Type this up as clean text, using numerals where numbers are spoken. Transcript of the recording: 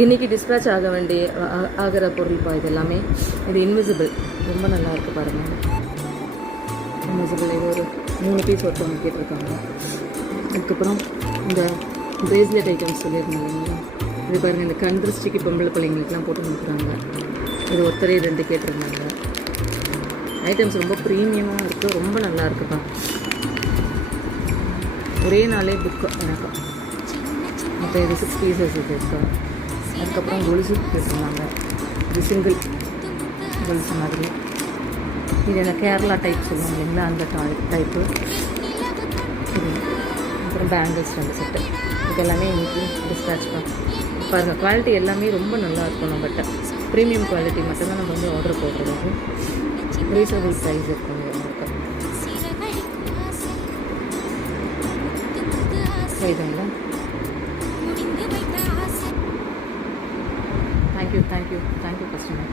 இன்றைக்கி டிஸ்பேச் ஆகிற பொருள்ப்பா இது எல்லாமே. இது இன்விசிபிள், ரொம்ப நல்லா இருக்குது பாருங்கள். இன்விசிபிள் இது ஒரு 3 பீஸ் ஒருத்தவங்க கேட்டிருக்காங்க. அதுக்கப்புறம் இந்த பிரேஸ்லெட் ஐட்டம்ஸ் சொல்லியிருந்தாங்க இல்லைங்களா, இது பாருங்கள். இந்த கண் திருஷ்டிக்கு பொம்பளை பிள்ளைங்களுக்குலாம் போட்டு கொடுக்குறாங்க. இது ஒருத்தரே 2 கேட்டிருந்தாங்க. ஐட்டம்ஸ் ரொம்ப ப்ரீமியமாக இருக்குது, ரொம்ப நல்லா இருக்குப்பா. ஒரே நாளே புக்கு எனக்கு. மற்ற இது 6 பீசஸ் இது இருக்கா. அதுக்கப்புறம் கொலுசு கேட்டிருந்தாங்க. இது சிங்கிள் கொலுசு மாதிரி. இது என்ன கேரளா டைப் சொல்லுவாங்க இல்லைங்களா, அந்த டைப்பு. இது அப்புறம் பேங்கிள்ஸ் 2 செட்டு. இது எல்லாமே இன்றைக்கி டிஸ்பேச் பாருங்கள். குவாலிட்டி எல்லாமே ரொம்ப நல்லாயிருக்கும். நம்மகிட்ட ப்ரீமியம் குவாலிட்டி மட்டும்தான் நம்ம வந்து ஆர்டர் போடுறது. ரீசனபிள் ப்ரைஸ் இருக்கும் நமக்கு. சரிங்களா? Thank you customer.